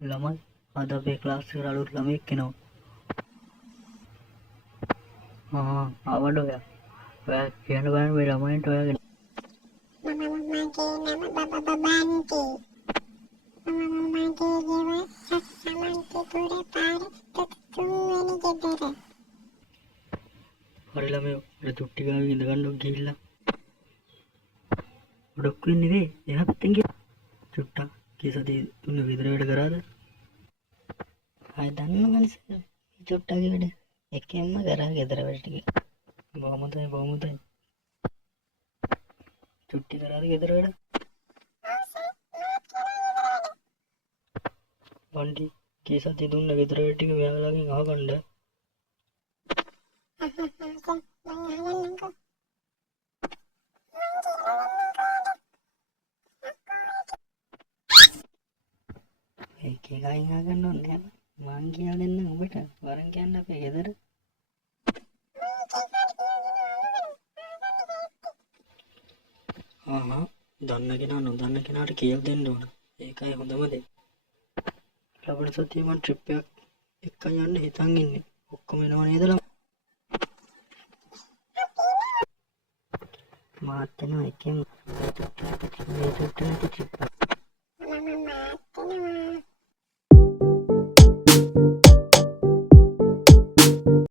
ළමයි අද අපේ ක්ලාස් එකට අලුත් ළමයෙක් එනවා. ආවද ඔයා? ඔයා කියන්න බලන්න මේ ළමයින්ට ඔයාගෙන. මගේ නම බබබන්ති. මගේ ගෙවල් සමන්තිපුර පාර තුන්වෙනි ගෙදර. හරි ළමයෝ අර තුට්ටි ගාවේ ඉඳ ගන්නකො ගිහිල්ලා. ඔඩොක්කු නෙවෙයි එහා පැත්තෙන් ගිහ. චුට්ටා කීසදී තුන විතර වැඩ කරාද? ආය දන්නවනේ සර්. මේ චුට්ටාගේ වැඩ එකෙන්ම කරා ගෙදර වැඩ ටික. බොහොම හොඳයි. චුට්ටි කරාද ගෙදර වැඩ? බන්ටි කීසදී දුන්න ගෙදර වැඩ ටික මෙයාලාගෙන් අහගන්න. ඒක එකයින් අහගන්න ඕනේ නෑ. මං කියලා දෙන්නම් ඔබට. වරන් කියන්න අපේ ගෙදර. දන්න කෙනා නොදන්න කෙනාට කියලා දෙන්න ඕන. ඒකයි හොඳම දේ. ලබන සතියේ මම ට්‍රිප් එකක් එක්ක යන්න හිතන් ඉන්නේ. ඔක්කොම එනවා නේද ළම? මාත් යනවා එකෙන් මේ චුට්ටාට ට්‍රිප් එක.